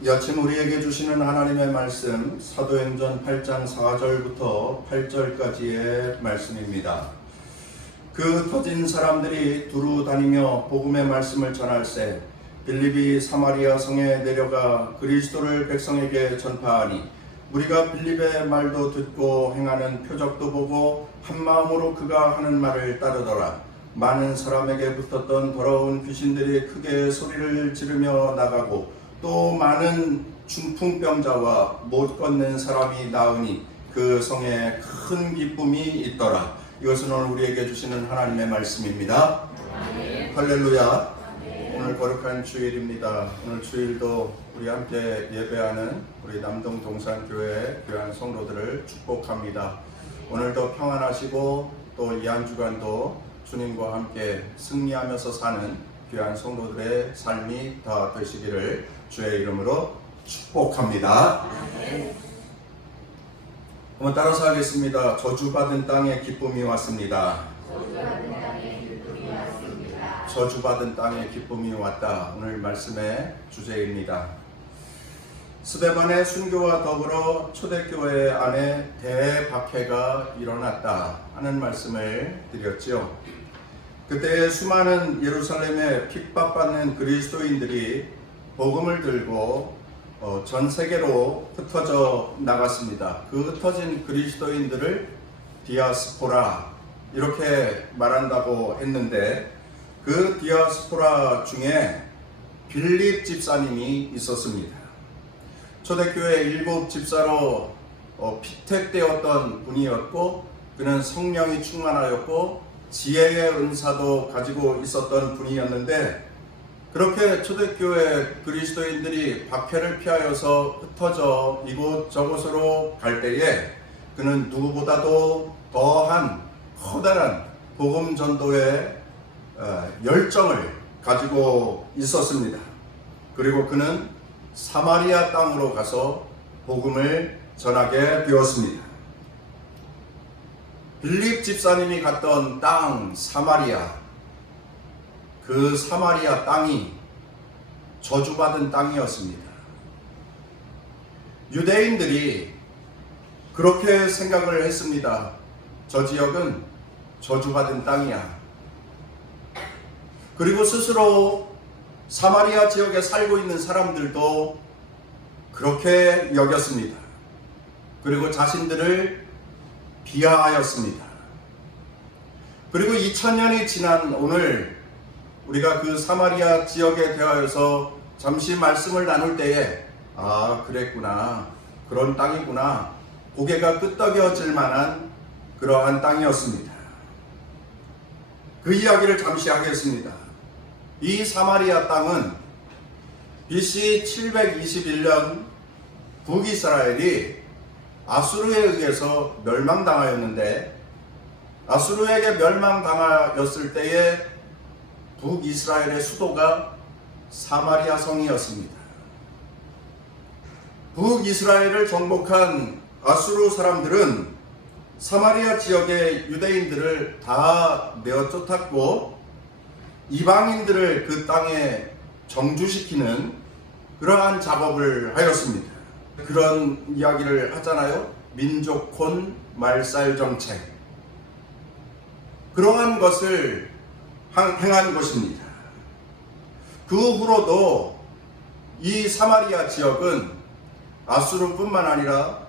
이 아침 우리에게 주시는 하나님의 말씀 사도행전 8장 4절부터 8절까지의 말씀입니다. 그 터진 사람들이 두루 다니며 복음의 말씀을 전할세 빌립이 사마리아 성에 내려가 그리스도를 백성에게 전파하니 우리가 빌립의 말도 듣고 행하는 표적도 보고 한 마음으로 그가 하는 말을 따르더라. 많은 사람에게 붙었던 더러운 귀신들이 크게 소리를 지르며 나가고 또 많은 중풍병자와 못 걷는 사람이 나으니 그 성에 큰 기쁨이 있더라. 이것은 오늘 우리에게 주시는 하나님의 말씀입니다. 할렐루야. 오늘 거룩한 주일입니다. 오늘 주일도 우리 함께 예배하는 우리 남동 동산교회 귀한 성도들을 축복합니다. 오늘도 평안하시고 또 이 한 주간도 주님과 함께 승리하면서 사는 귀한 성도들의 삶이 다 되시기를 주의 이름으로 축복합니다. 한번 따라서 하겠습니다. 저주받은 땅에 기쁨이 왔습니다. 저주받은 땅에 기쁨이 왔다. 오늘 말씀의 주제입니다. 스데반의 순교와 더불어 초대교회 안에 대박해가 일어났다 하는 말씀을 드렸죠. 그때 수많은 예루살렘에 핍박받는 그리스도인들이 복음을 들고 전 세계로 흩어져 나갔습니다. 그 흩어진 그리스도인들을 디아스포라 이렇게 말한다고 했는데 그 디아스포라 중에 빌립 집사님이 있었습니다. 초대교회 7 집사로 피택되었던 분이었고 그는 성령이 충만하였고 지혜의 은사도 가지고 있었던 분이었는데 그렇게 초대교회 그리스도인들이 박해를 피하여서 흩어져 이곳저곳으로 갈 때에 그는 누구보다도 더한 커다란 복음 전도의 열정을 가지고 있었습니다. 그리고 그는 사마리아 땅으로 가서 복음을 전하게 되었습니다. 빌립 집사님이 갔던 땅 사마리아, 그 사마리아 땅이 저주받은 땅이었습니다. 유대인들이 그렇게 생각을 했습니다. 저 지역은 저주받은 땅이야. 그리고 스스로 사마리아 지역에 살고 있는 사람들도 그렇게 여겼습니다. 그리고 자신들을 비하하였습니다. 그리고 2000년이 지난 오늘 우리가 그 사마리아 지역에 대하여서 잠시 말씀을 나눌 때에 그랬구나, 그런 땅이구나, 고개가 끄덕여질 만한 그러한 땅이었습니다. 그 이야기를 잠시 하겠습니다. 이 사마리아 땅은 BC 721년 북이스라엘이 아수르에 의해서 멸망당하였는데 아수르에게 멸망당하였을 때에 북이스라엘의 수도가 사마리아 성이었습니다. 북이스라엘을 정복한 아수르 사람들은 사마리아 지역의 유대인들을 다 내어 쫓았고 이방인들을 그 땅에 정주시키는 그러한 작업을 하였습니다. 그런 이야기를 하잖아요. 민족혼 말살 정책. 그러한 것을 행한 것입니다. 그 후로도 이 사마리아 지역은 아수르뿐만 아니라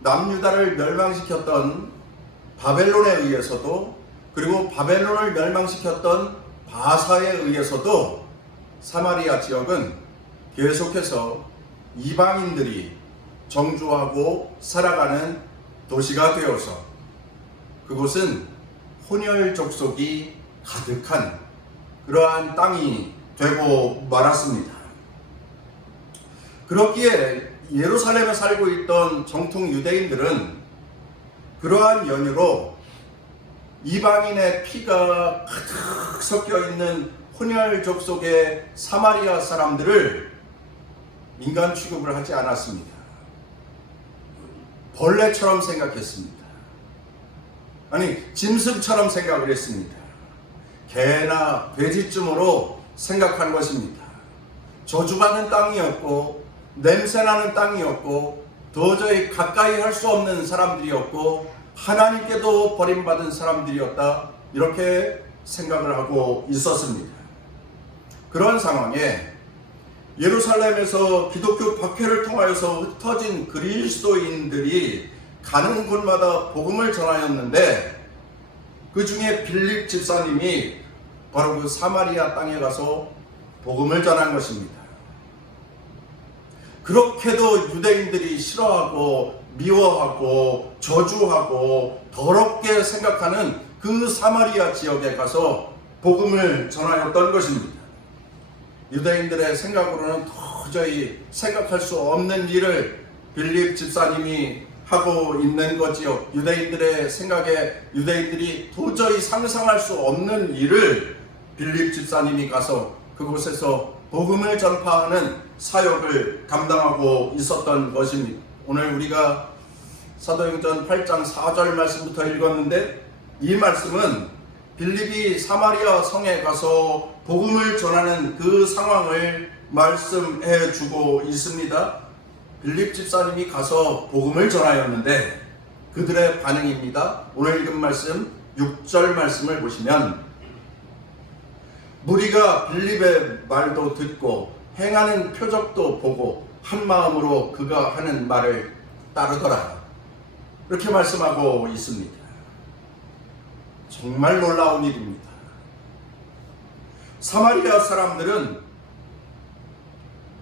남유다를 멸망시켰던 바벨론에 의해서도 그리고 바벨론을 멸망시켰던 바사에 의해서도 사마리아 지역은 계속해서 이방인들이 정주하고 살아가는 도시가 되어서 그곳은 혼혈 족속이 가득한 그러한 땅이 되고 말았습니다. 그렇기에 예루살렘에 살고 있던 정통 유대인들은 그러한 연유로 이방인의 피가 가득 섞여 있는 혼혈 족속의 사마리아 사람들을 인간 취급을 하지 않았습니다. 벌레처럼 생각했습니다. 아니, 짐승처럼 생각을 했습니다. 개나 돼지쯤으로 생각한 것입니다. 저주받는 땅이었고 냄새나는 땅이었고 도저히 가까이 할 수 없는 사람들이었고 하나님께도 버림받은 사람들이었다, 이렇게 생각을 하고 있었습니다. 그런 상황에 예루살렘에서 기독교 박해를 통하여서 흩어진 그리스도인들이 가는 곳마다 복음을 전하였는데, 그 중에 빌립 집사님이 바로 그 사마리아 땅에 가서 복음을 전한 것입니다. 그렇게도 유대인들이 싫어하고 미워하고 저주하고 더럽게 생각하는 그 사마리아 지역에 가서 복음을 전하였던 것입니다. 유대인들의 생각으로는 도저히 생각할 수 없는 일을 빌립 집사님이 하고 있는 거지요. 유대인들의 생각에 유대인들이 도저히 상상할 수 없는 일을 빌립 집사님이 가서 그곳에서 복음을 전파하는 사역을 감당하고 있었던 것입니다. 오늘 우리가 사도행전 8장 4절 말씀부터 읽었는데, 이 말씀은 빌립이 사마리아 성에 가서 복음을 전하는 그 상황을 말씀해 주고 있습니다. 빌립 집사님이 가서 복음을 전하였는데 그들의 반응입니다. 오늘 읽은 말씀 6절 말씀을 보시면, 무리가 빌립의 말도 듣고 행하는 표적도 보고 한 마음으로 그가 하는 말을 따르더라, 이렇게 말씀하고 있습니다. 정말 놀라운 일입니다. 사마리아 사람들은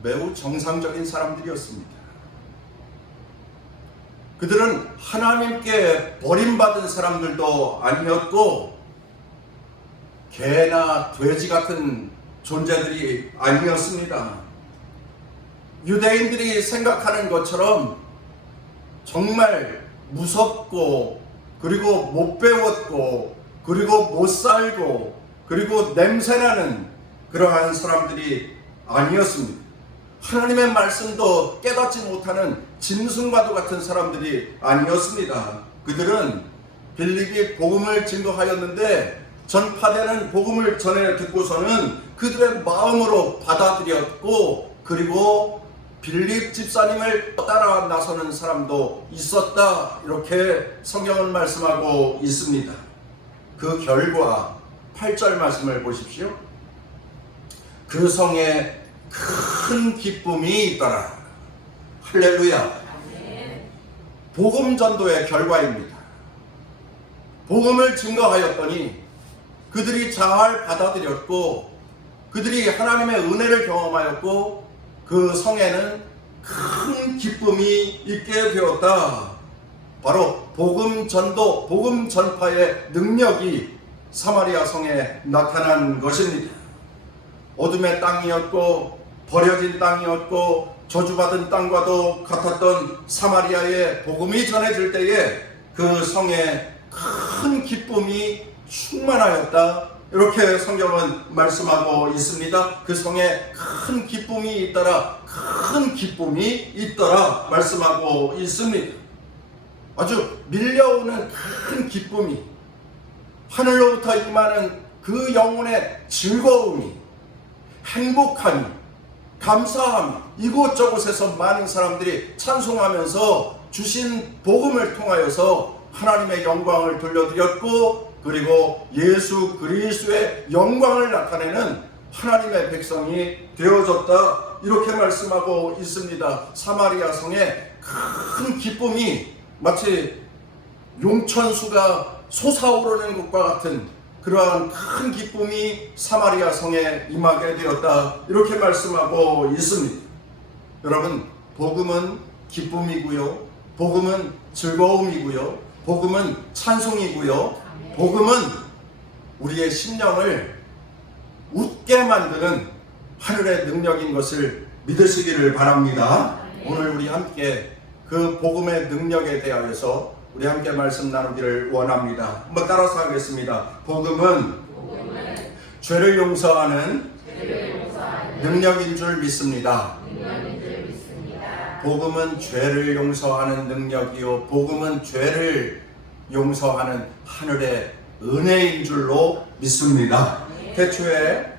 매우 정상적인 사람들이었습니다. 그들은 하나님께 버림받은 사람들도 아니었고 개나 돼지 같은 존재들이 아니었습니다. 유대인들이 생각하는 것처럼 정말 무섭고, 그리고 못 배웠고, 그리고 못 살고, 그리고 냄새나는 그러한 사람들이 아니었습니다. 하나님의 말씀도 깨닫지 못하는 짐승과도 같은 사람들이 아니었습니다. 그들은 빌립이 복음을 증거하였는데 전파되는 복음을 전해 듣고서는 그들의 마음으로 받아들였고, 그리고 빌립 집사님을 따라 나서는 사람도 있었다, 이렇게 성경은 말씀하고 있습니다. 그 결과 8절 말씀을 보십시오. 그 성에 큰 기쁨이 있더라. 할렐루야. 복음 전도의 결과입니다. 복음을 증거하였더니 그들이 잘 받아들였고, 그들이 하나님의 은혜를 경험하였고, 그 성에는 큰 기쁨이 있게 되었다. 바로 복음 전도, 복음 전파의 능력이 사마리아 성에 나타난 것입니다. 어둠의 땅이었고 버려진 땅이었고 저주받은 땅과도 같았던 사마리아의 복음이 전해질 때에 그 성에 큰 기쁨이 충만하였다, 이렇게 성경은 말씀하고 있습니다. 그 성에 큰 기쁨이 있더라, 큰 기쁨이 있더라 말씀하고 있습니다. 아주 밀려오는 큰 기쁨이, 하늘로부터 임하는 그 영혼의 즐거움이, 행복함이, 감사함이 이곳저곳에서 많은 사람들이 찬송하면서 주신 복음을 통하여서 하나님의 영광을 돌려드렸고, 그리고 예수 그리스도의 영광을 나타내는 하나님의 백성이 되어졌다, 이렇게 말씀하고 있습니다. 사마리아 성에 큰 기쁨이 마치 용천수가 솟아오르는 것과 같은 그러한 큰 기쁨이 사마리아 성에 임하게 되었다, 이렇게 말씀하고 있습니다. 여러분, 복음은 기쁨이고요, 복음은 즐거움이고요, 복음은 찬송이고요, 복음은 우리의 심령을 웃게 만드는 하늘의 능력인 것을 믿으시기를 바랍니다. 오늘 우리 함께 그 복음의 능력에 대하여서 우리 함께 말씀 나누기를 원합니다. 한번 따라서 하겠습니다. 복음은 죄를 용서하는 능력인 줄 믿습니다. 복음은 죄를 용서하는 능력이요, 복음은 죄를 용서하는 하늘의 은혜인 줄로 믿습니다. 태초에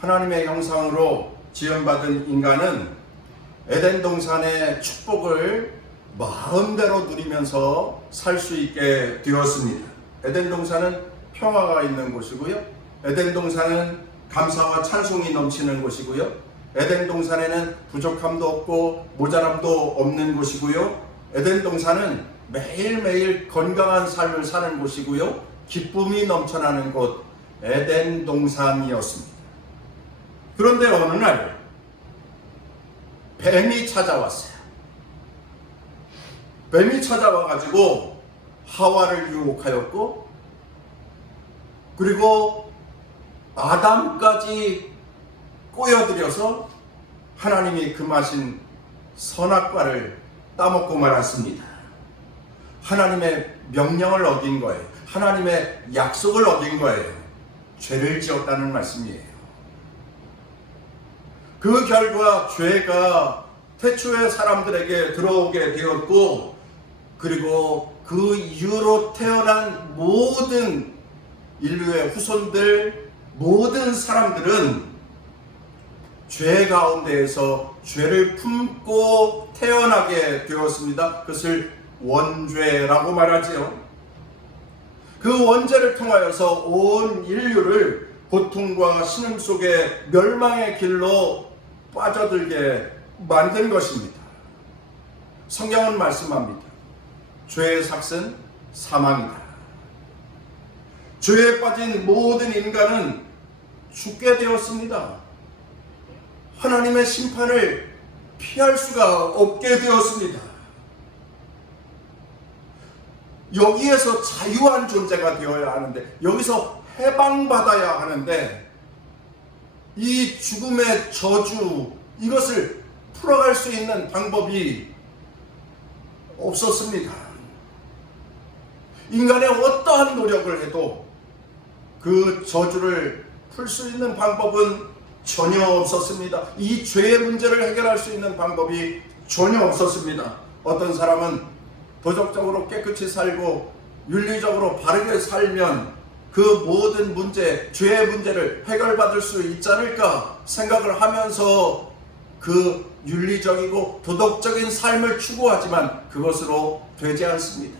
하나님의 형상으로 지음받은 인간은 에덴 동산의 축복을 마음대로 누리면서 살 수 있게 되었습니다. 에덴 동산은 평화가 있는 곳이고요. 에덴 동산은 감사와 찬송이 넘치는 곳이고요. 에덴 동산에는 부족함도 없고 모자람도 없는 곳이고요. 에덴 동산은 매일매일 건강한 삶을 사는 곳이고요. 기쁨이 넘쳐나는 곳, 에덴 동산이었습니다. 그런데 어느 날 뱀이 찾아왔어요. 뱀이 찾아와가지고 하와를 유혹하였고, 그리고 아담까지 꼬여들여서 하나님이 금하신 선악과를 따먹고 말았습니다. 하나님의 명령을 어긴 거예요. 하나님의 약속을 어긴 거예요. 죄를 지었다는 말씀이에요. 그 결과 죄가 태초의 사람들에게 들어오게 되었고, 그리고 그 이후로 태어난 모든 인류의 후손들, 모든 사람들은 죄 가운데에서 죄를 품고 태어나게 되었습니다. 그것을 원죄라고 말하지요. 그 원죄를 통하여서 온 인류를 고통과 신음 속에 멸망의 길로 빠져들게 만든 것입니다. 성경은 말씀합니다. 죄의 삭은 사망이다. 죄에 빠진 모든 인간은 죽게 되었습니다. 하나님의 심판을 피할 수가 없게 되었습니다. 여기에서 자유한 존재가 되어야 하는데, 여기서 해방받아야 하는데, 이 죽음의 저주, 이것을 풀어갈 수 있는 방법이 없었습니다. 인간의 어떠한 노력을 해도 그 저주를 풀 수 있는 방법은 전혀 없었습니다. 이 죄의 문제를 해결할 수 있는 방법이 전혀 없었습니다. 어떤 사람은 도덕적으로 깨끗이 살고 윤리적으로 바르게 살면 그 모든 문제, 죄의 문제를 해결받을 수 있지 않을까 생각을 하면서 그 윤리적이고 도덕적인 삶을 추구하지만 그것으로 되지 않습니다.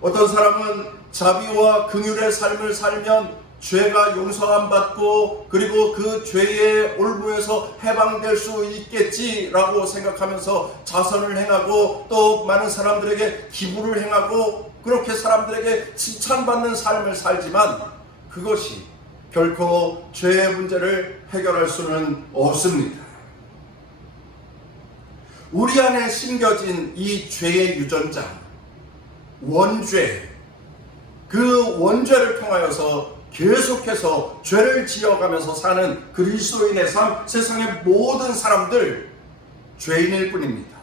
어떤 사람은 자비와 긍휼의 삶을 살면 죄가 용서함 받고, 그리고 그 죄의 올무에서 해방될 수 있겠지라고 생각하면서 자선을 행하고, 또 많은 사람들에게 기부를 행하고, 그렇게 사람들에게 칭찬받는 삶을 살지만 그것이 결코 죄의 문제를 해결할 수는 없습니다. 우리 안에 심겨진 이 죄의 유전자, 원죄, 그 원죄를 통하여서 계속해서 죄를 지어가면서 사는 그리스도인의 삶, 세상의 모든 사람들 죄인일 뿐입니다.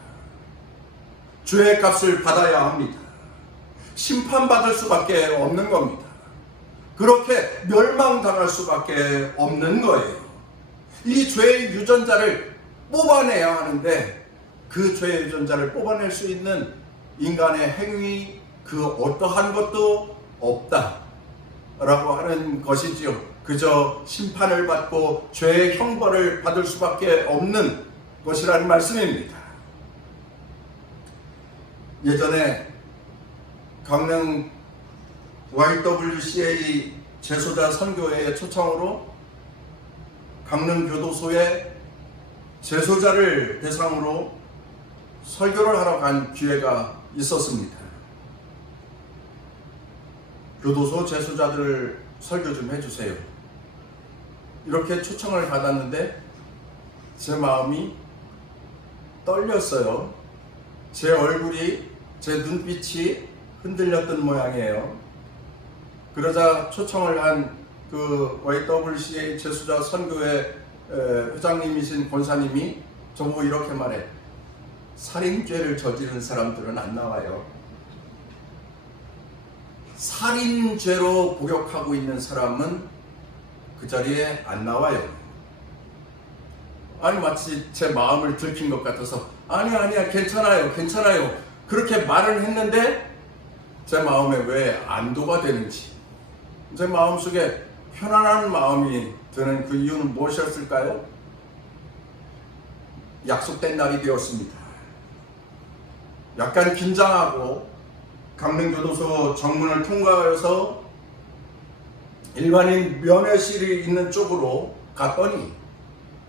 죄의 값을 받아야 합니다. 심판받을 수밖에 없는 겁니다. 그렇게 멸망당할 수밖에 없는 거예요. 이 죄의 유전자를 뽑아내야 하는데, 그 죄의 유전자를 뽑아낼 수 있는 인간의 행위, 그 어떠한 것도 없다 라고 하는 것이지요. 그저 심판을 받고 죄의 형벌을 받을 수밖에 없는 것이라는 말씀입니다. 예전에 강릉 YWCA 제소자 선교회의 초청으로 강릉 교도소에 제소자를 대상으로 설교를 하러 간 기회가 있었습니다. 교도소 제소자들 설교 좀 해주세요. 이렇게 초청을 받았는데 제 마음이 떨렸어요. 제 얼굴이, 제 눈빛이 흔들렸던 모양이에요. 그러자 초청을 한 그 YWCA 제소자 선교회 회장님이신 권사님이 저보고 이렇게 말해. 살인죄를 저지른 사람들은 안 나와요. 살인죄로 복역하고 있는 사람은 그 자리에 안 나와요. 아니, 마치 제 마음을 들킨 것 같아서 아니야 괜찮아요 그렇게 말을 했는데 제 마음에 왜 안도가 되는지, 제 마음속에 편안한 마음이 드는 그 이유는 무엇이었을까요? 약속된 날이 되었습니다. 약간 긴장하고 강릉교도소 정문을 통과해서 일반인 면회실이 있는 쪽으로 갔더니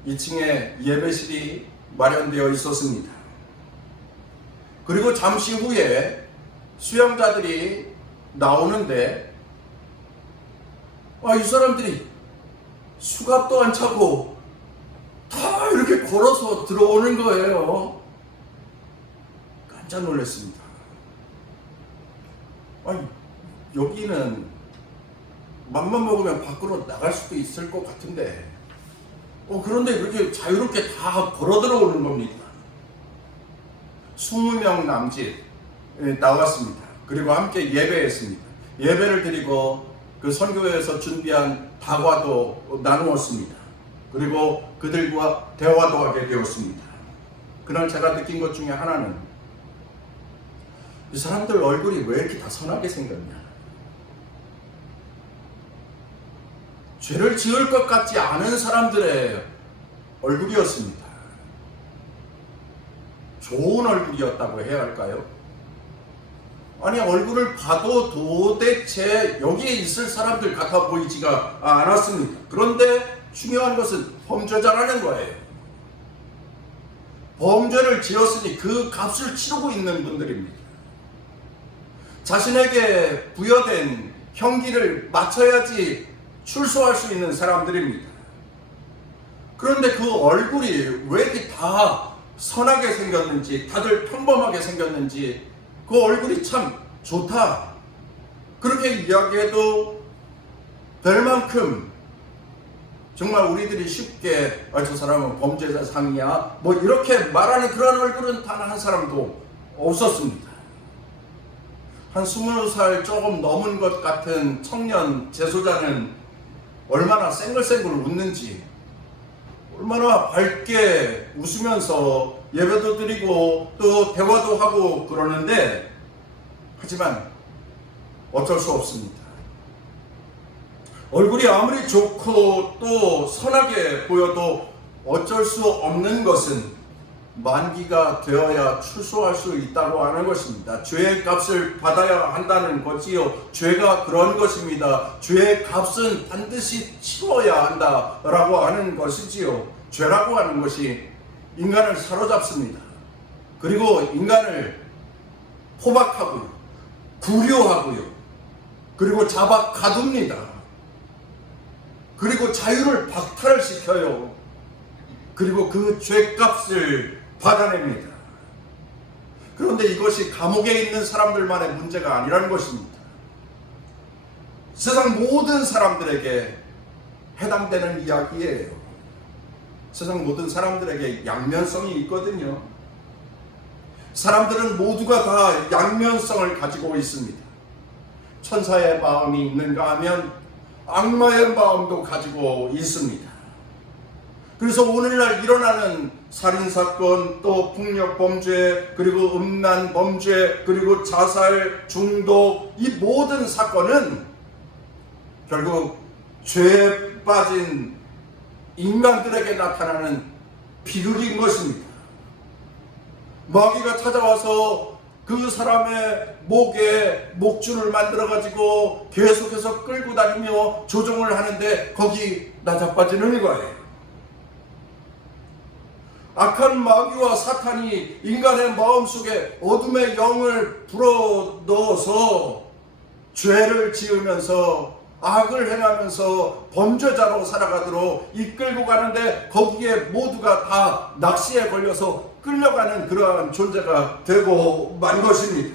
2층에 예배실이 마련되어 있었습니다. 그리고 잠시 후에 수양자들이 나오는데 이 사람들이 수갑도 안 차고 다 이렇게 걸어서 들어오는 거예요. 깜짝 놀랐습니다. 여기는 맘만 먹으면 밖으로 나갈 수도 있을 것 같은데 그런데 이렇게 자유롭게 다 걸어 들어오는 겁니다. 20명 남짓 나왔습니다. 그리고 함께 예배했습니다. 예배를 드리고 그 선교회에서 준비한 다과도 나누었습니다. 그리고 그들과 대화도 하게 되었습니다. 그날 제가 느낀 것 중에 하나는 이 사람들 얼굴이 왜 이렇게 다 선하게 생겼냐? 죄를 지을 것 같지 않은 사람들의 얼굴이었습니다. 좋은 얼굴이었다고 해야 할까요? 아니, 얼굴을 봐도 도대체 여기에 있을 사람들 같아 보이지가 않았습니다. 그런데 중요한 것은 범죄자라는 거예요. 범죄를 지었으니 그 값을 치르고 있는 분들입니다. 자신에게 부여된 형기를 맞춰야지 출소할 수 있는 사람들입니다. 그런데 그 얼굴이 왜 이렇게 다 선하게 생겼는지, 다들 평범하게 생겼는지, 그 얼굴이 참 좋다, 그렇게 이야기해도 될 만큼 정말 우리들이 쉽게 저 사람은 범죄자 상이야 이렇게 말하는 그런 얼굴은 단 한 사람도 없었습니다. 한 20살 조금 넘은 것 같은 청년 재소자는 얼마나 쌩글쌩글 웃는지, 얼마나 밝게 웃으면서 예배도 드리고 또 대화도 하고 그러는데, 하지만 어쩔 수 없습니다. 얼굴이 아무리 좋고 또 선하게 보여도 어쩔 수 없는 것은 만기가 되어야 출소할 수 있다고 하는 것입니다. 죄의 값을 받아야 한다는 거지요. 죄가 그런 것입니다. 죄의 값은 반드시 치러야 한다라고 하는 것이지요. 죄라고 하는 것이 인간을 사로잡습니다. 그리고 인간을 포박하고요, 구류하고요, 그리고 잡아 가둡니다. 그리고 자유를 박탈을 시켜요. 그리고 그 죄값을 받아냅니다. 그런데 이것이 감옥에 있는 사람들만의 문제가 아니라는 것입니다. 세상 모든 사람들에게 해당되는 이야기예요. 세상 모든 사람들에게 양면성이 있거든요. 사람들은 모두가 다 양면성을 가지고 있습니다. 천사의 마음이 있는가 하면 악마의 마음도 가지고 있습니다. 그래서 오늘날 일어나는 살인사건, 또 폭력범죄, 그리고 음란범죄, 그리고 자살, 중독, 이 모든 사건은 결국 죄에 빠진 인간들에게 나타나는 비극인 것입니다. 마귀가 찾아와서 그 사람의 목에 목줄을 만들어가지고 계속해서 끌고 다니며 조종을 하는데 거기 나자빠지는 거예요. 악한 마귀와 사탄이 인간의 마음속에 어둠의 영을 불어넣어서 죄를 지으면서 악을 행하면서 범죄자로 살아가도록 이끌고 가는데, 거기에 모두가 다 낚시에 걸려서 끌려가는 그러한 존재가 되고 만 것입니다.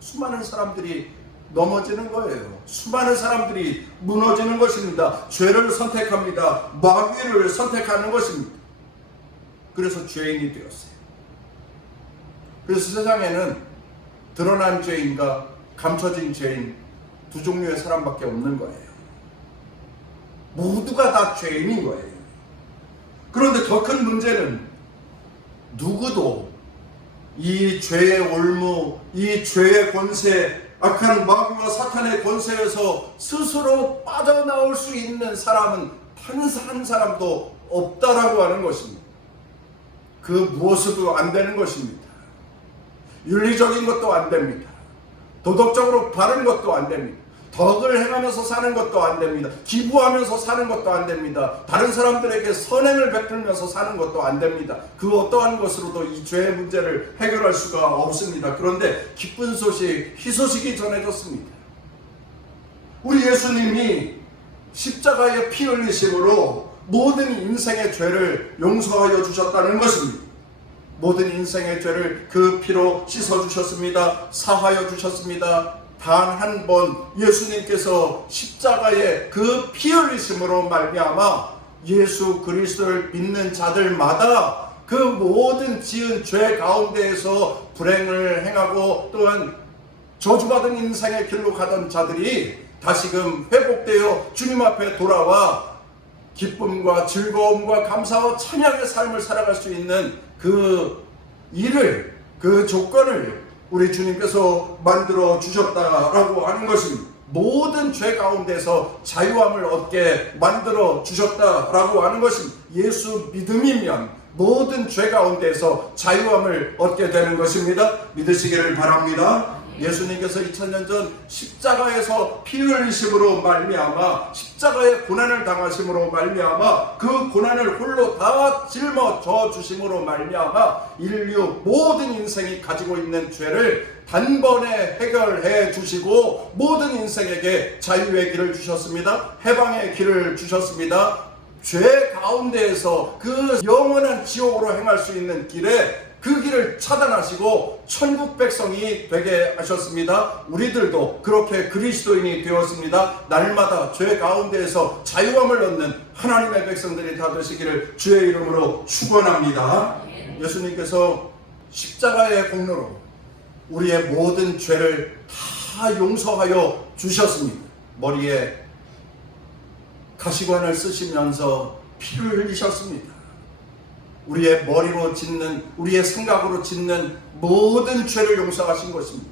수많은 사람들이 넘어지는 거예요. 수많은 사람들이 무너지는 것입니다. 죄를 선택합니다. 마귀를 선택하는 것입니다. 그래서 죄인이 되었어요. 그래서 세상에는 드러난 죄인과 감춰진 죄인 두 종류의 사람밖에 없는 거예요. 모두가 다 죄인인 거예요. 그런데 더 큰 문제는 누구도 이 죄의 올무, 이 죄의 권세, 악한 마귀와 사탄의 권세에서 스스로 빠져나올 수 있는 사람은 단 한 사람도 없다라고 하는 것입니다. 그 무엇도 안 되는 것입니다. 윤리적인 것도 안 됩니다. 도덕적으로 바른 것도 안 됩니다. 덕을 행하면서 사는 것도 안 됩니다. 기부하면서 사는 것도 안 됩니다. 다른 사람들에게 선행을 베풀면서 사는 것도 안 됩니다. 그 어떠한 것으로도 이 죄의 문제를 해결할 수가 없습니다. 그런데 기쁜 소식, 희소식이 전해졌습니다. 우리 예수님이 십자가의 피 흘리심으로 모든 인생의 죄를 용서하여 주셨다는 것입니다. 모든 인생의 죄를 그 피로 씻어주셨습니다. 사하여 주셨습니다. 단 한 번 예수님께서 십자가의 그 피 흘리심으로 말미암아 예수 그리스도를 믿는 자들마다 그 모든 지은 죄 가운데에서 불행을 행하고 또한 저주받은 인생의 길로 가던 자들이 다시금 회복되어 주님 앞에 돌아와 기쁨과 즐거움과 감사와 찬양의 삶을 살아갈 수 있는 그 일을, 그 조건을 우리 주님께서 만들어 주셨다라고 하는 것입니다. 모든 죄 가운데서 자유함을 얻게 만들어 주셨다라고 하는 것입니다. 예수 믿음이면 모든 죄 가운데서 자유함을 얻게 되는 것입니다. 믿으시기를 바랍니다. 예수님께서 2000년 전 십자가에서 피 흘리심으로 말미암아 십자가의 고난을 당하심으로 말미암아 그 고난을 홀로 다 짊어져 주심으로 말미암아 인류 모든 인생이 가지고 있는 죄를 단번에 해결해 주시고 모든 인생에게 자유의 길을 주셨습니다. 해방의 길을 주셨습니다. 죄 가운데에서 그 영원한 지옥으로 행할 수 있는 길에 그 길을 차단하시고 천국 백성이 되게 하셨습니다. 우리들도 그렇게 그리스도인이 되었습니다. 날마다 죄 가운데에서 자유함을 얻는 하나님의 백성들이 다 되시기를 주의 이름으로 축원합니다. 예수님께서 십자가의 공로로 우리의 모든 죄를 다 용서하여 주셨습니다. 머리에 가시관을 쓰시면서 피를 흘리셨습니다. 우리의 머리로 짓는, 우리의 생각으로 짓는 모든 죄를 용서하신 것입니다.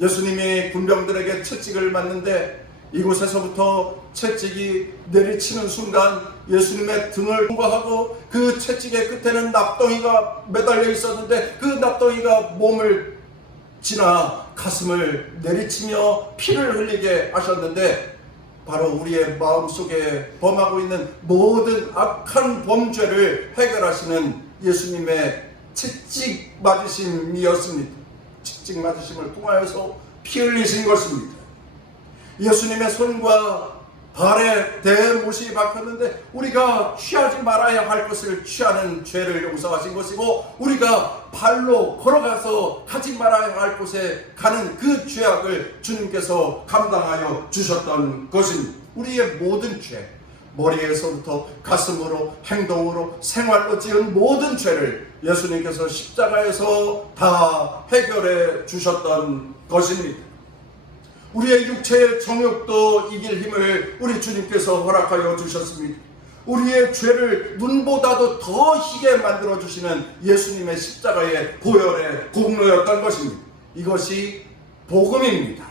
예수님이 군병들에게 채찍을 맞는데 이곳에서부터 채찍이 내리치는 순간 예수님의 등을 통과하고 그 채찍의 끝에는 납덩이가 매달려 있었는데 그 납덩이가 몸을 지나 가슴을 내리치며 피를 흘리게 하셨는데 바로 우리의 마음속에 범하고 있는 모든 악한 범죄를 해결하시는 예수님의 채찍 맞으심이었습니다. 채찍 맞으심을 통하여서 피 흘리신 것입니다. 예수님의 손과 발에 대못이 박혔는데 우리가 취하지 말아야 할 것을 취하는 죄를 용서하신 것이고 우리가 발로 걸어가서 가지 말아야 할 곳에 가는 그 죄악을 주님께서 감당하여 주셨던 것입니다. 우리의 모든 죄, 머리에서부터 가슴으로 행동으로 생활로 지은 모든 죄를 예수님께서 십자가에서 다 해결해 주셨던 것입니다. 우리의 육체의 정욕도 이길 힘을 우리 주님께서 허락하여 주셨습니다. 우리의 죄를 눈보다도 더 희게 만들어주시는 예수님의 십자가의 보혈의 공로였던 것입니다. 이것이 복음입니다.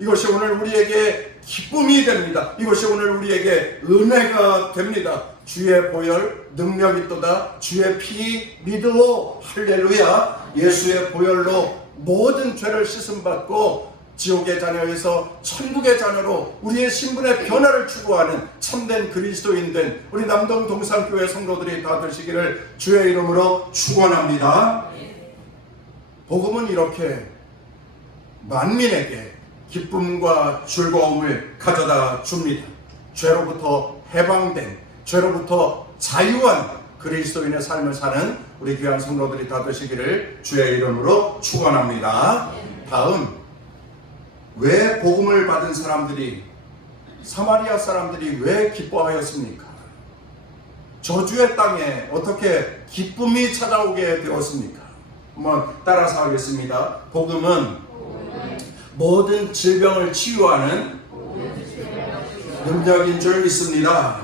이것이 오늘 우리에게 기쁨이 됩니다. 이것이 오늘 우리에게 은혜가 됩니다. 주의 보혈 능력이 있도다. 주의 피 믿으오 할렐루야. 예수의 보혈로 모든 죄를 씻음받고 지옥의 자녀에서 천국의 자녀로 우리의 신분의 변화를 추구하는 참된 그리스도인 된 우리 남동 동산교회 성도들이 다 되시기를 주의 이름으로 축원합니다. 복음은 이렇게 만민에게 기쁨과 즐거움을 가져다 줍니다. 죄로부터 해방된, 죄로부터 자유한 그리스도인의 삶을 사는 우리 귀한 성도들이 다 되시기를 주의 이름으로 축원합니다. 다음, 왜 복음을 받은 사람들이, 사마리아 사람들이 왜 기뻐하였습니까? 저주의 땅에 어떻게 기쁨이 찾아오게 되었습니까? 한번 따라서 하겠습니다. 복음은 모든 질병을 치유하는 능력인 줄 믿습니다.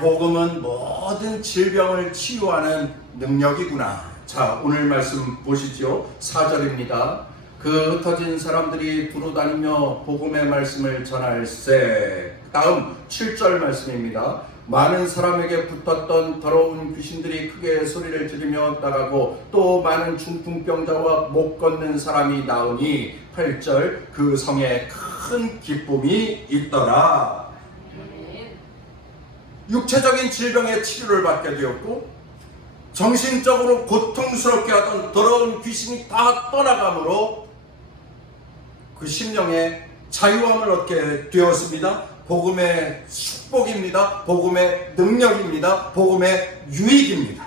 복음은 모든 질병을 치유하는 능력이구나. 자, 오늘 말씀 보시죠. 4절입니다. 그 흩어진 사람들이 두루다니며 복음의 말씀을 전할세. 다음 7절 말씀입니다. 많은 사람에게 붙었던 더러운 귀신들이 크게 소리를 지르며 나가고 또 많은 중풍병자와 못 걷는 사람이 나오니 8절 그 성에 큰 기쁨이 있더라. 육체적인 질병의 치료를 받게 되었고 정신적으로 고통스럽게 하던 더러운 귀신이 다 떠나가므로 그 심령에 자유함을 얻게 되었습니다. 복음의 축복입니다. 복음의 능력입니다. 복음의 유익입니다.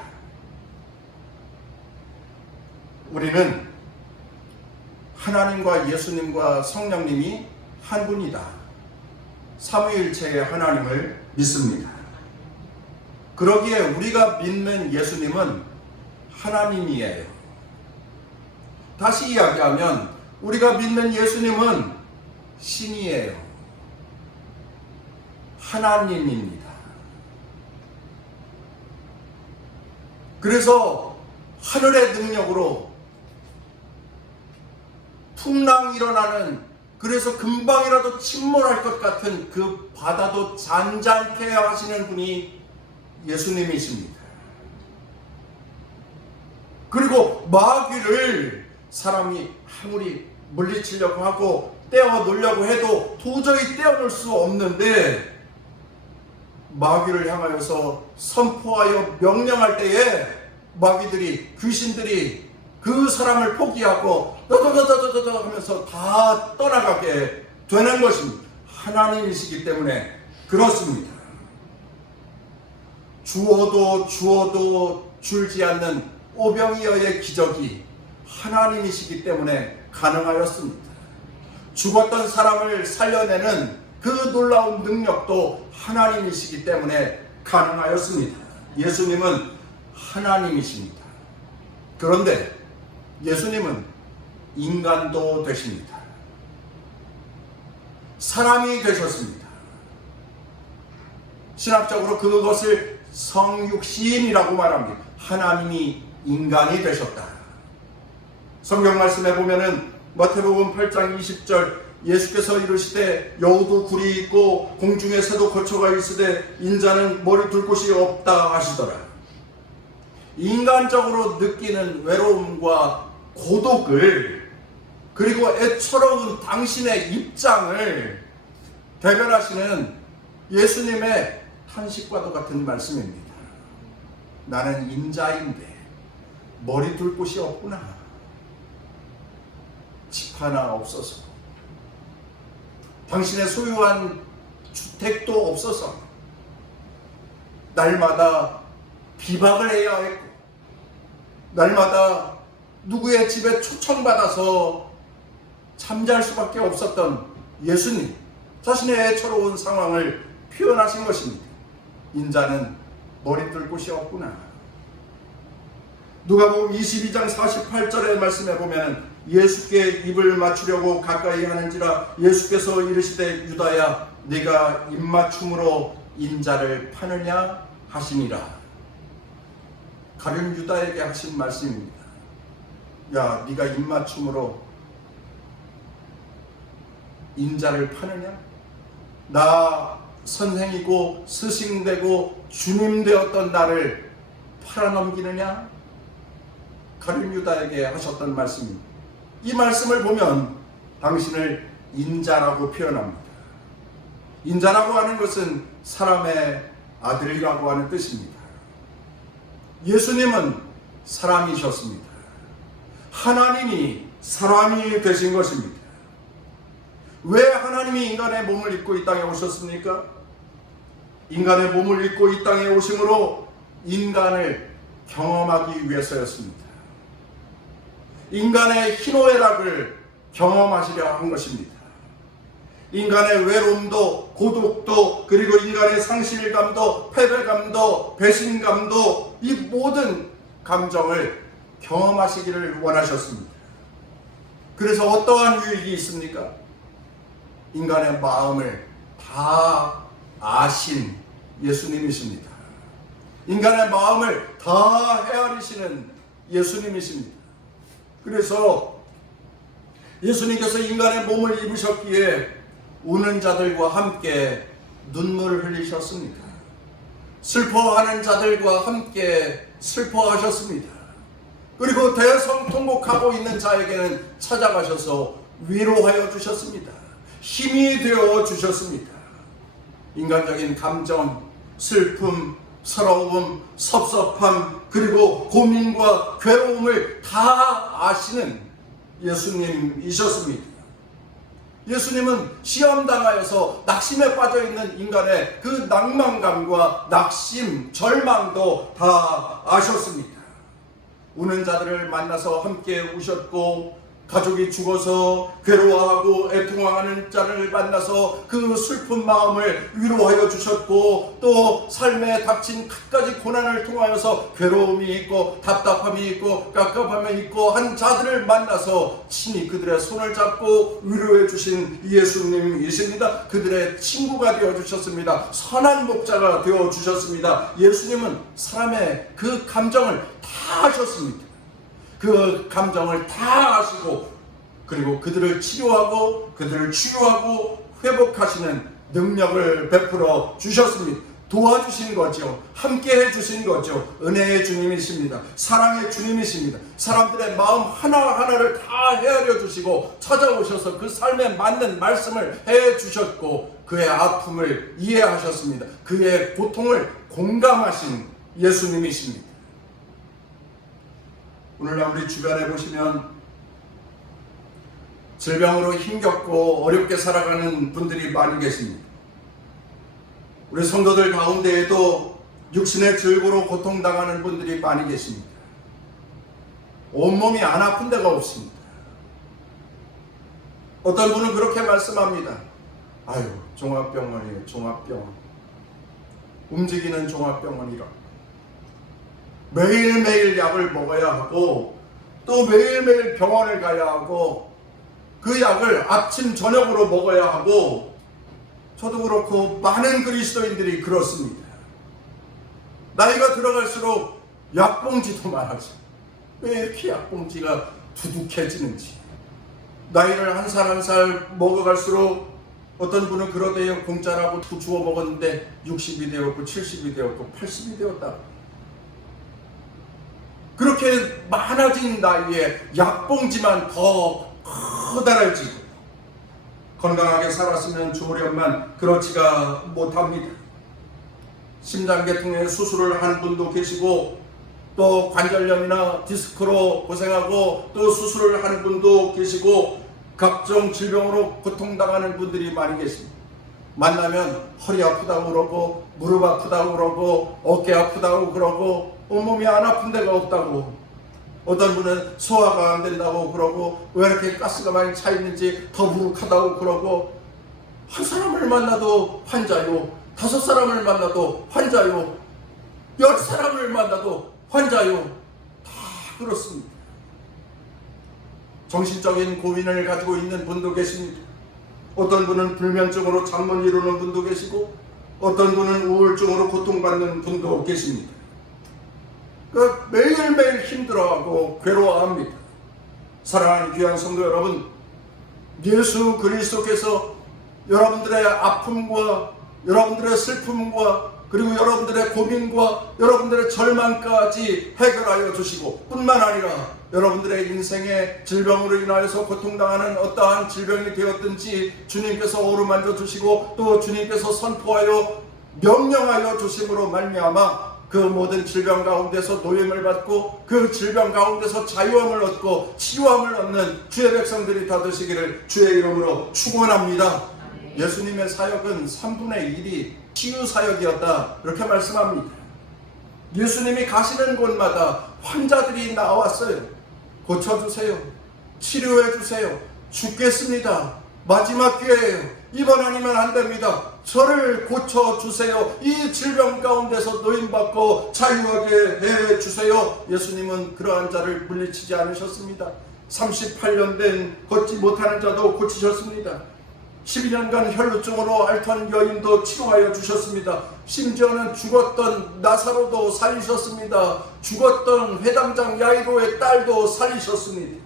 우리는 하나님과 예수님과 성령님이 한 분이다. 삼위일체의 하나님을 믿습니다. 그러기에 우리가 믿는 예수님은 하나님이에요. 다시 이야기하면 우리가 믿는 예수님은 신이에요. 하나님입니다. 그래서 하늘의 능력으로 풍랑 일어나는, 그래서 금방이라도 침몰할 것 같은 그 바다도 잔잔케 하시는 분이 예수님이십니다. 그리고 마귀를 사람이 아무리 물리치려고 하고 떼어 놓으려고 해도 도저히 떼어놓을 수 없는데, 마귀를 향하여서 선포하여 명령할 때에 마귀들이, 귀신들이 그 사람을 포기하고 너더더더더더 하면서 다 떠나가게 되는 것입니다. 하나님이시기 때문에 그렇습니다. 주어도 줄지 않는 오병이어의 기적이 하나님이시기 때문에 가능하였습니다. 죽었던 사람을 살려내는 그 놀라운 능력도 하나님이시기 때문에 가능하였습니다. 예수님은 하나님이십니다. 그런데 예수님은 인간도 되십니다. 사람이 되셨습니다. 신학적으로 그것을 성육신이라고 말합니다. 하나님이 인간이 되셨다. 성경 말씀에 보면은 마태복음 8장 20절 예수께서 이르시되 여우도 굴이 있고 공중에 새도 거처가 있으되 인자는 머리 둘 곳이 없다 하시더라. 인간적으로 느끼는 외로움과 고독을, 그리고 애처로운 당신의 입장을 대변하시는 예수님의 탄식과도 같은 말씀입니다. 나는 인자인데 머리 둘 곳이 없구나. 집 하나 없어서, 당신의 소유한 주택도 없어서 날마다 비박을 해야 했고, 날마다 누구의 집에 초청받아서 잠잘 수밖에 없었던 예수님, 자신의 애처로운 상황을 표현하신 것입니다. 인자는 머리 둘 곳이 없구나. 누가복음 22장 48절의 말씀에 보면 예수께 입을 맞추려고 가까이 하는지라 예수께서 이르시되 유다야 네가 입맞춤으로 인자를 파느냐 하시니라. 가룟 유다에게 하신 말씀입니다. 야, 네가 입맞춤으로 인자를 파느냐? 나 선생이고 스승되고 주님 되었던 나를 팔아넘기느냐? 가룟 유다에게 하셨던 말씀입니다. 이 말씀을 보면 당신을 인자라고 표현합니다. 인자라고 하는 것은 사람의 아들이라고 하는 뜻입니다. 예수님은 사람이셨습니다. 하나님이 사람이 되신 것입니다. 왜 하나님이 인간의 몸을 입고 이 땅에 오셨습니까? 인간의 몸을 입고 이 땅에 오심으로 인간을 경험하기 위해서였습니다. 인간의 희노애락을 경험하시려 한 것입니다. 인간의 외로움도 고독도, 그리고 인간의 상실감도 패배감도 배신감도, 이 모든 감정을 경험하시기를 원하셨습니다. 그래서 어떠한 유익이 있습니까? 인간의 마음을 다 아신 예수님이십니다. 인간의 마음을 다 헤아리시는 예수님이십니다. 그래서 예수님께서 인간의 몸을 입으셨기에 우는 자들과 함께 눈물을 흘리셨습니다. 슬퍼하는 자들과 함께 슬퍼하셨습니다. 그리고 대성통곡하고 있는 자에게는 찾아가셔서 위로하여 주셨습니다. 힘이 되어 주셨습니다. 인간적인 감정, 슬픔, 서러움, 섭섭함, 그리고 고민과 괴로움을 다 아시는 예수님이셨습니다. 예수님은 시험당하여서 낙심에 빠져있는 인간의 그 낭만감과 낙심, 절망도 다 아셨습니다. 우는 자들을 만나서 함께 우셨고, 가족이 죽어서 괴로워하고 애통하는 자를 만나서 그 슬픈 마음을 위로하여 주셨고, 또 삶에 닥친 갖가지 고난을 통하여서 괴로움이 있고 답답함이 있고 깝깝함이 있고 한 자들을 만나서 친히 그들의 손을 잡고 위로해 주신 예수님이십니다. 그들의 친구가 되어 주셨습니다. 선한 목자가 되어 주셨습니다. 예수님은 사람의 그 감정을 다 아셨습니다. 그 감정을 다 아시고, 그리고 그들을 치료하고 그들을 치유하고 회복하시는 능력을 베풀어 주셨습니다. 도와주신 거죠. 함께 해주신 거죠. 은혜의 주님이십니다. 사랑의 주님이십니다. 사람들의 마음 하나하나를 다 헤아려 주시고 찾아오셔서 그 삶에 맞는 말씀을 해주셨고, 그의 아픔을 이해하셨습니다. 그의 고통을 공감하신 예수님이십니다. 오늘날 우리 주변에 보시면 질병으로 힘겹고 어렵게 살아가는 분들이 많이 계십니다. 우리 성도들 가운데에도 육신의 질고로 고통당하는 분들이 많이 계십니다. 온몸이 안 아픈 데가 없습니다. 어떤 분은 그렇게 말씀합니다. 아유, 종합병원이에요. 종합병원. 움직이는 종합병원이라. 매일매일 약을 먹어야 하고, 또 매일매일 병원을 가야 하고, 그 약을 아침 저녁으로 먹어야 하고, 저도 그렇고 많은 그리스도인들이 그렇습니다. 나이가 들어갈수록 약봉지도 많아져. 왜 이렇게 약봉지가 두둑해지는지. 나이를 한 살 한 살 먹어갈수록 어떤 분은 그러대요. 공짜라고 주워 먹었는데 60이 되었고 70이 되었고 80이 되었다. 그렇게 많아진 나이에 약봉지만 더 커다래지고, 건강하게 살았으면 좋으련만 그렇지가 못합니다. 심장계통의 수술을 한 분도 계시고, 또 관절염이나 디스크로 고생하고 또 수술을 한 분도 계시고, 각종 질병으로 고통당하는 분들이 많이 계십니다. 만나면 허리 아프다고 그러고 무릎 아프다고 그러고 어깨 아프다고 그러고 온몸이 안 아픈 데가 없다고, 어떤 분은 소화가 안 된다고 그러고 왜 이렇게 가스가 많이 차 있는지 더부룩하다고 그러고, 한 사람을 만나도 환자요, 5사람을 만나도 환자요, 10사람을 만나도 환자요. 다 그렇습니다. 정신적인 고민을 가지고 있는 분도 계십니다. 어떤 분은 불면증으로 잠 못 이루는 분도 계시고, 어떤 분은 우울증으로 고통받는 분도 계십니다. 매일매일 힘들어하고 괴로워합니다. 사랑하는 귀한 성도 여러분, 예수 그리스도께서 여러분들의 아픔과 여러분들의 슬픔과 그리고 여러분들의 고민과 여러분들의 절망까지 해결하여 주시고, 뿐만 아니라 여러분들의 인생의 질병으로 인하여서 고통당하는 어떠한 질병이 되었든지 주님께서 어루만져 주시고, 또 주님께서 선포하여 명령하여 주심으로 말미암아 그 모든 질병 가운데서 노임을 받고 그 질병 가운데서 자유함을 얻고 치유함을 얻는 주의 백성들이 다 되시기를 주의 이름으로 축원합니다. 예수님의 사역은 3분의 1이 치유 사역이었다, 이렇게 말씀합니다. 예수님이 가시는 곳마다 환자들이 나왔어요. 고쳐주세요. 치료해주세요. 죽겠습니다. 마지막 기회예요. 이번 아니면 안 됩니다. 저를 고쳐주세요. 이 질병 가운데서 노임받고 자유하게 해주세요. 예수님은 그러한 자를 물리치지 않으셨습니다. 38년 된 걷지 못하는 자도 고치셨습니다. 12년간 혈루증으로 앓던 여인도 치료하여 주셨습니다. 심지어는 죽었던 나사로도 살리셨습니다. 죽었던 회당장 야이로의 딸도 살리셨습니다.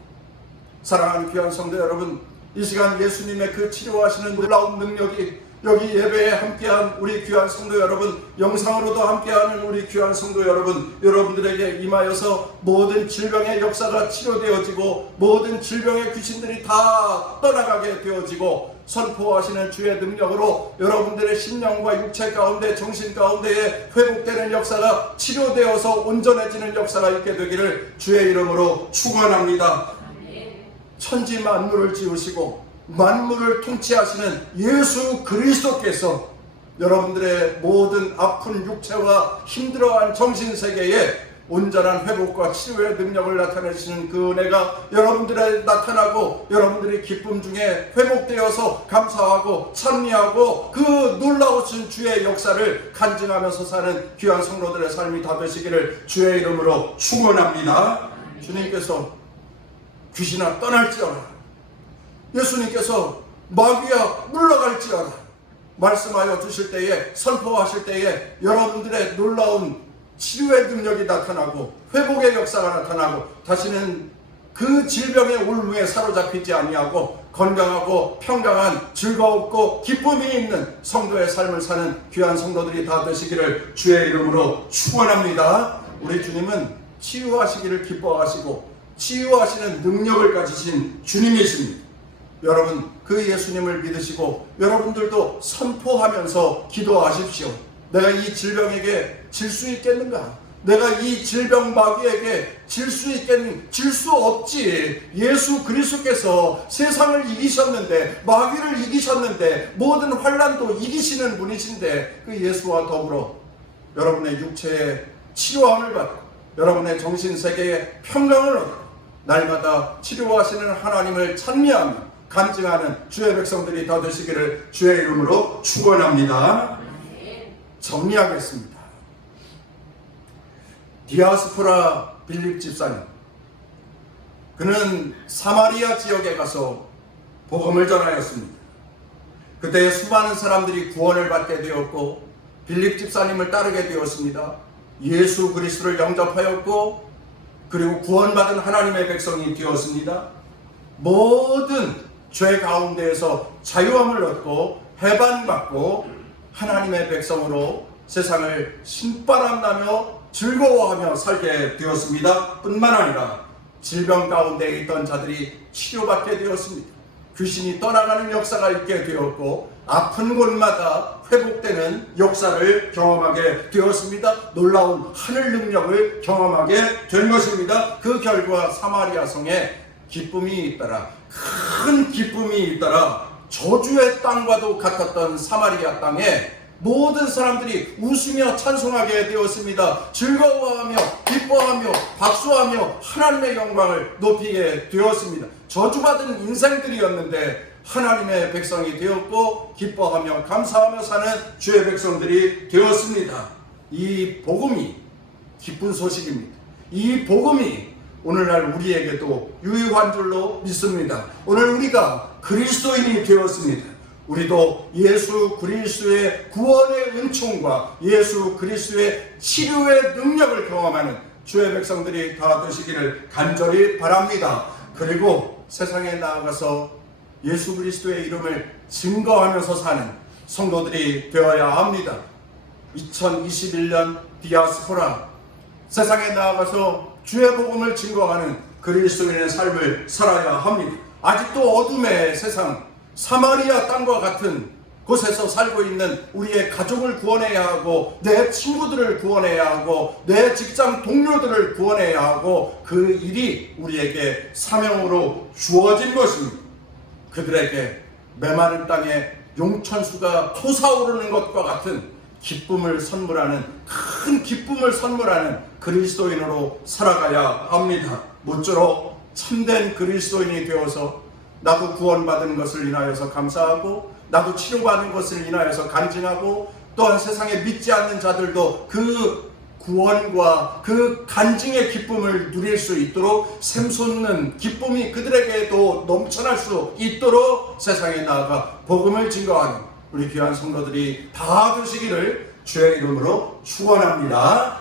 사랑하는 귀한 성도 여러분, 이 시간 예수님의 그 치료하시는 놀라운 능력이 여기 예배에 함께한 우리 귀한 성도 여러분, 영상으로도 함께하는 우리 귀한 성도 여러분, 여러분들에게 임하여서 모든 질병의 역사가 치료되어지고 모든 질병의 귀신들이 다 떠나가게 되어지고 선포하시는 주의 능력으로 여러분들의 심령과 육체 가운데, 정신 가운데에 회복되는 역사가 치료되어서 온전해지는 역사가 있게 되기를 주의 이름으로 축원합니다. 천지 만물을 지으시고 만물을 통치하시는 예수 그리스도께서 여러분들의 모든 아픈 육체와 힘들어한 정신세계에 온전한 회복과 치료의 능력을 나타내시는 그 은혜가 여러분들에 나타나고 여러분들이 기쁨 중에 회복되어서 감사하고 찬미하고 그 놀라우신 주의 역사를 간증하면서 사는 귀한 성도들의 삶이 다 되시기를 주의 이름으로 축원합니다. 주님께서 귀신아 떠날지어다, 예수님께서 마귀야 물러갈지어다 말씀하여 주실 때에, 선포하실 때에 여러분들의 놀라운 치료의 능력이 나타나고 회복의 역사가 나타나고 다시는 그 질병의 올무에 사로잡히지 아니하고 건강하고 평강한 즐거웠고 기쁨이 있는 성도의 삶을 사는 귀한 성도들이 다 되시기를 주의 이름으로 축원합니다. 우리 주님은 치유하시기를 기뻐하시고 치유하시는 능력을 가지신 주님이십니다. 여러분 그 예수님을 믿으시고 여러분들도 선포하면서 기도하십시오. 내가 이 질병에게 질 수 있겠는가? 내가 이 질병 마귀에게 질 수 있겠는가? 질 수 없지. 예수 그리스도께서 세상을 이기셨는데, 마귀를 이기셨는데, 모든 환난도 이기시는 분이신데 그 예수와 더불어 여러분의 육체의 치료함을 받고 여러분의 정신세계의 평강을 얻고 날마다 치료하시는 하나님을 찬미하며 간증하는 주의 백성들이 다 되시기를 주의 이름으로 축원합니다. 정리하겠습니다. 디아스포라 빌립 집사님, 그는 사마리아 지역에 가서 복음을 전하였습니다. 그때 수많은 사람들이 구원을 받게 되었고 빌립 집사님을 따르게 되었습니다. 예수 그리스도를 영접하였고 그리고 구원받은 하나님의 백성이 되었습니다. 모든 죄 가운데에서 자유함을 얻고 해방받고 하나님의 백성으로 세상을 신바람 나며 즐거워하며 살게 되었습니다. 뿐만 아니라 질병 가운데 있던 자들이 치료받게 되었습니다. 귀신이 떠나가는 역사가 있게 되었고 아픈 곳마다 회복되는 역사를 경험하게 되었습니다. 놀라운 하늘 능력을 경험하게 된 것입니다. 그 결과 사마리아 성에 기쁨이 잇따라, 큰 기쁨이 잇따라 저주의 땅과도 같았던 사마리아 땅에 모든 사람들이 웃으며 찬송하게 되었습니다. 즐거워하며 기뻐하며 박수하며 하나님의 영광을 높이게 되었습니다. 저주받은 인생들이었는데 하나님의 백성이 되었고 기뻐하며 감사하며 사는 주의 백성들이 되었습니다. 이 복음이 기쁜 소식입니다. 이 복음이 오늘날 우리에게도 유효한 줄로 믿습니다. 오늘 우리가 그리스도인이 되었습니다. 우리도 예수 그리스도의 구원의 은총과 예수 그리스도의 치료의 능력을 경험하는 주의 백성들이 다 되시기를 간절히 바랍니다. 그리고 세상에 나아가서 예수 그리스도의 이름을 증거하면서 사는 성도들이 되어야 합니다. 2021년 디아스포라, 세상에 나아가서 주의 복음을 증거하는 그리스도인의 삶을 살아야 합니다. 아직도 어둠의 세상, 사마리아 땅과 같은 곳에서 살고 있는 우리의 가족을 구원해야 하고 내 친구들을 구원해야 하고 내 직장 동료들을 구원해야 하고 그 일이 우리에게 사명으로 주어진 것입니다. 그들에게 메마른 땅에 용천수가 솟아오르는 것과 같은 기쁨을 선물하는, 큰 기쁨을 선물하는 그리스도인으로 살아가야 합니다. 모쪼록 참된 그리스도인이 되어서 나도 구원받은 것을 인하여서 감사하고 나도 치료받은 것을 인하여서 간증하고 또한 세상에 믿지 않는 자들도 그 구원과 그 간증의 기쁨을 누릴 수 있도록 샘솟는 기쁨이 그들에게도 넘쳐날 수 있도록 세상에 나아가 복음을 증거하는 우리 귀한 성도들이 다 되시기를 주의 이름으로 축원합니다.